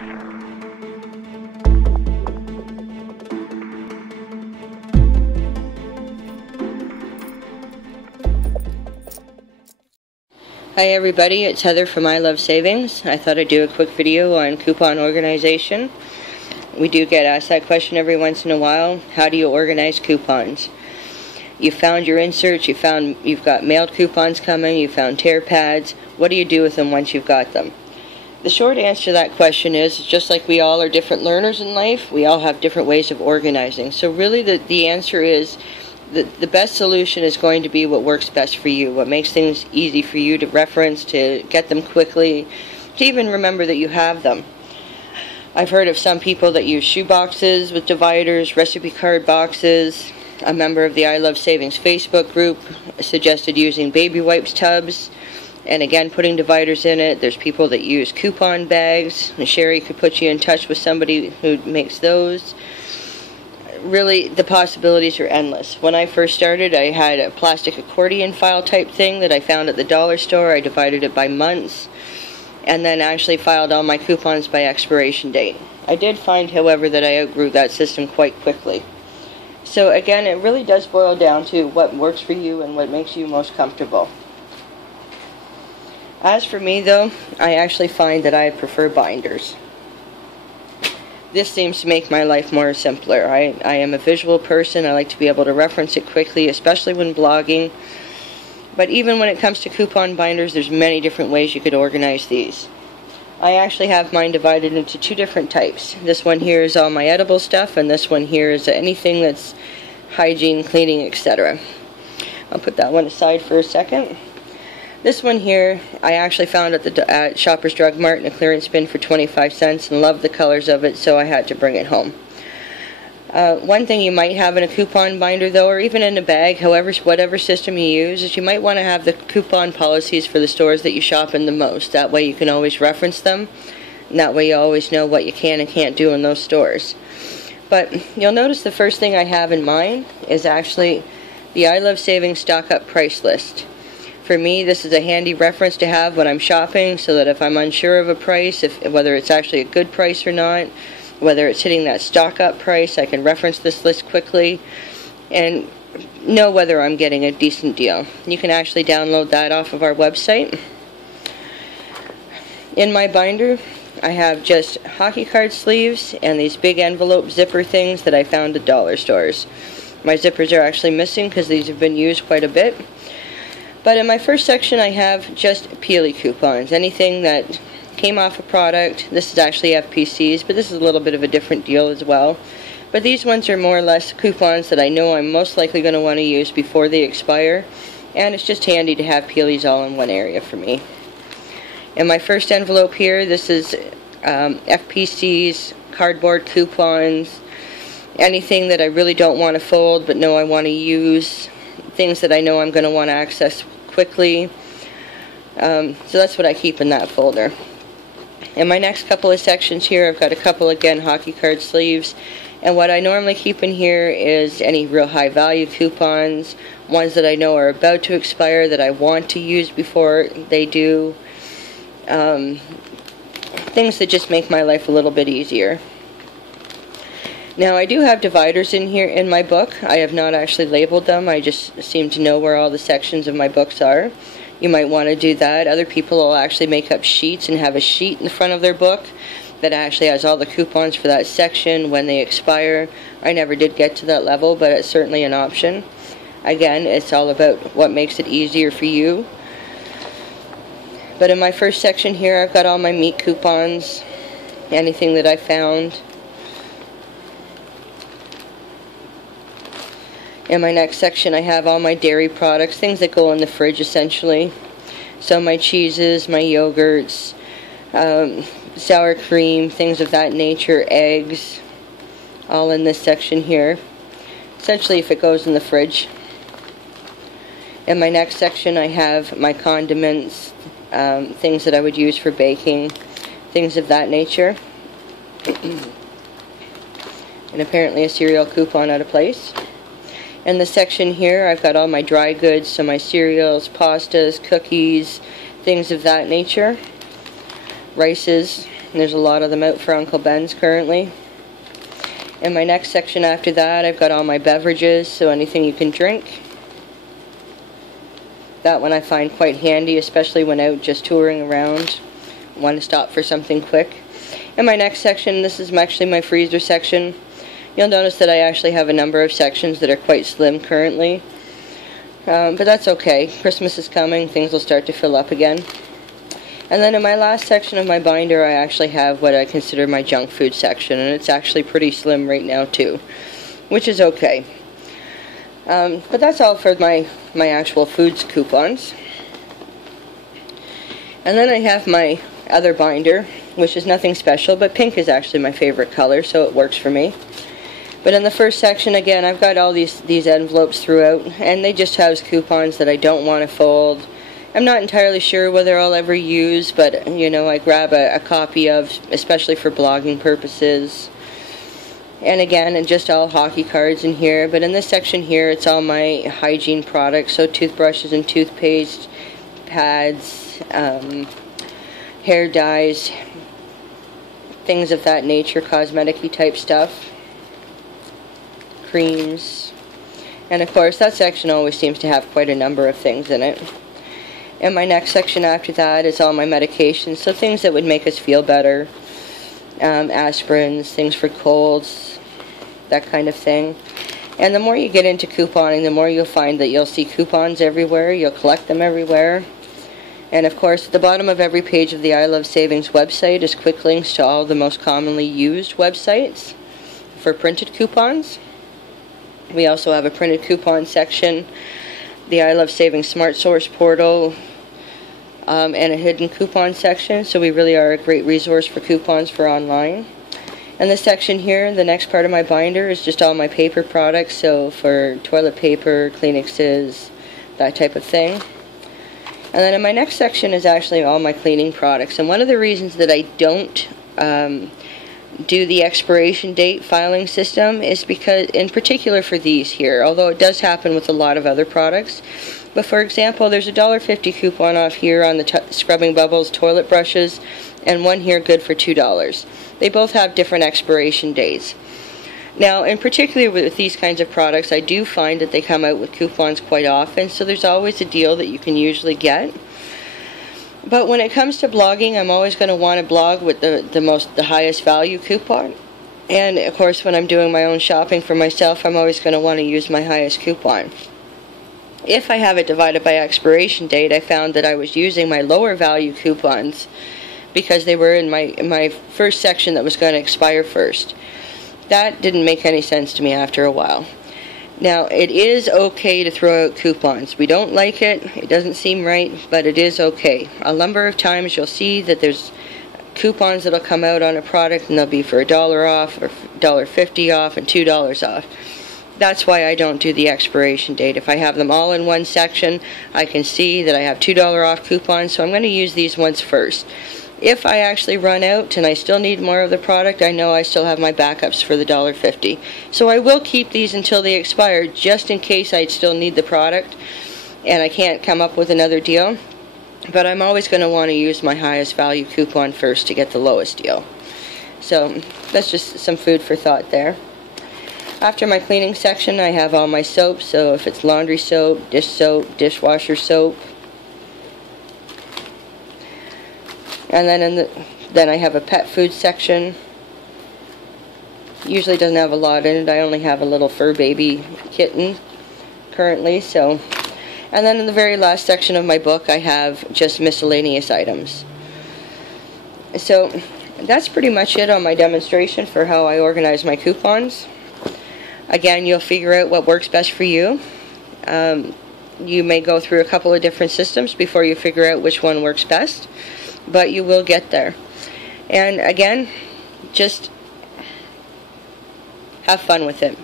Hi everybody, it's Heather from I Love Savings. I thought I'd do a quick video on coupon organization. We do get asked that question every once in a while. How do you organize coupons? You found your inserts, you've got mailed coupons coming, you found tear pads. What do you do with them once you've got them? The short answer to that question is, just like we all are different learners in life, we all have different ways of organizing. So really the answer is, the best solution is going to be what works best for you, what makes things easy for you to reference, to get them quickly, to even remember that you have them. I've heard of some people that use shoe boxes with dividers, recipe card boxes. A member of the I Love Savings Facebook group suggested using baby wipes tubs, and again putting dividers in it. There's people that use coupon bags. Sherry could put you in touch with somebody who makes those. Really, the possibilities are endless. When I first started, I had a plastic accordion file type thing that I found at the dollar store. I divided it by months and then actually filed all my coupons by expiration date. I did find, however, that I outgrew that system quite quickly. So again, it really does boil down to what works for you and what makes you most comfortable. As for me though, I actually find that I prefer binders. This seems to make my life more simpler. I am a visual person. I like to be able to reference it quickly, especially when blogging. But even when it comes to coupon binders, there's many different ways you could organize these. I actually have mine divided into two different types. This one here is all my edible stuff, and this one here is anything that's hygiene, cleaning, etc. I'll put that one aside for a second. This one here, I actually found at Shoppers Drug Mart in a clearance bin for 25 cents and loved the colors of it, so I had to bring it home. One thing you might have in a coupon binder though, or even in a bag, whatever system you use, is you might want to have the coupon policies for the stores that you shop in the most. That way you can always reference them, and that way you always know what you can and can't do in those stores. But you'll notice the first thing I have in mine is actually the I Love Savings Stock Up Price List. For me, this is a handy reference to have when I'm shopping, so that if I'm unsure of a price, whether it's actually a good price or not, whether it's hitting that stock up price, I can reference this list quickly and know whether I'm getting a decent deal. You can actually download that off of our website. In my binder, I have just hockey card sleeves and these big envelope zipper things that I found at dollar stores. My zippers are actually missing because these have been used quite a bit. But in my first section I have just Peely coupons, anything that came off a product. This is actually FPCs, but this is a little bit of a different deal as well. But these ones are more or less coupons that I know I'm most likely going to want to use before they expire, and it's just handy to have Peelys all in one area for me. In my first envelope here, this is FPCs, cardboard coupons, anything that I really don't want to fold but know I want to use, things that I know I'm going to want to access quickly. So that's what I keep in that folder. In my next couple of sections here, I've got a couple, again, hockey card sleeves. And what I normally keep in here is any real high value coupons, ones that I know are about to expire that I want to use before they do. Things that just make my life a little bit easier. Now, I do have dividers in here in my book. I have not actually labeled them. I just seem to know where all the sections of my books are. You might want to do that. Other people will actually make up sheets and have a sheet in the front of their book that actually has all the coupons for that section when they expire. I never did get to that level, but it's certainly an option. Again, it's all about what makes it easier for you. But in my first section here, I've got all my meat coupons, anything that I found. In my next section, I have all my dairy products, things that go in the fridge essentially. So my cheeses, my yogurts, sour cream, things of that nature, eggs, all in this section here. Essentially, if it goes in the fridge. In my next section, I have my condiments, things that I would use for baking, things of that nature. And apparently a cereal coupon out of place. In the section here, I've got all my dry goods, so my cereals, pastas, cookies, things of that nature. Rices, There's a lot of them out for Uncle Ben's currently. In my next section after that, I've got all my beverages, so anything you can drink. That one I find quite handy, especially when out just touring around. Want to stop for something quick. In my next section, this is actually my freezer section. You'll notice that I actually have a number of sections that are quite slim currently. But that's okay. Christmas is coming, things will start to fill up again. And then in my last section of my binder, I actually have what I consider my junk food section, and it's actually pretty slim right now too, which is okay. But that's all for my actual foods coupons. And then I have my other binder, which is nothing special, but pink is actually my favorite color, so it works for me. But in the first section, again, I've got all these envelopes throughout, and they just house coupons that I don't want to fold. I'm not entirely sure whether I'll ever use, but, you know, I grab a copy of, especially for blogging purposes. And again, and just all hockey cards in here. But in this section here, it's all my hygiene products, so toothbrushes and toothpaste, pads, hair dyes, things of that nature, cosmetic-y type stuff. Creams, and of course that section always seems to have quite a number of things in it. And my next section after that is all my medications, so things that would make us feel better, aspirins, things for colds, that kind of thing. And the more you get into couponing, the more you'll find that you'll see coupons everywhere, you'll collect them everywhere. And of course at the bottom of every page of the I Love Savings website is quick links to all the most commonly used websites for printed coupons. We also have a printed coupon section, the I Love Savings Smart Source portal, and a hidden coupon section, so we really are a great resource for coupons for online. And this section here, the next part of my binder, is just all my paper products, so for toilet paper, Kleenexes, that type of thing. And then in my next section is actually all my cleaning products, and one of the reasons that I don't do the expiration date filing system is because, in particular for these here, although it does happen with a lot of other products, but for example, there's a $1.50 coupon off here on the Scrubbing Bubbles toilet brushes, and one here good for $2. They both have different expiration dates. Now, in particular with these kinds of products, I do find that they come out with coupons quite often, so there's always a deal that you can usually get. But when it comes to blogging, I'm always going to want to blog with the highest value coupon. And of course, when I'm doing my own shopping for myself, I'm always going to want to use my highest coupon. If I have it divided by expiration date, I found that I was using my lower value coupons because they were in my first section that was going to expire first. That didn't make any sense to me after a while. Now, it is okay to throw out coupons. We don't like it, it doesn't seem right, but it is okay. A number of times you'll see that there's coupons that'll come out on a product and they'll be for $1 off or $1.50 off and $2 off. That's why I don't do the expiration date. If I have them all in one section, I can see that I have $2 off coupons, so I'm going to use these ones first. If I actually run out and I still need more of the product, I know I still have my backups for the $1.50. So I will keep these until they expire, just in case I still need the product and I can't come up with another deal. But I'm always going to want to use my highest value coupon first to get the lowest deal. So that's just some food for thought there. After my cleaning section, I have all my soaps. So if it's laundry soap, dishwasher soap. And then I have a pet food section. Usually doesn't have a lot in it. I only have a little fur baby kitten currently. So, and then in the very last section of my book, I have just miscellaneous items. So that's pretty much it on my demonstration for how I organize my coupons. Again, you'll figure out what works best for you. You may go through a couple of different systems before you figure out which one works best, but you will get there. And again, just have fun with it.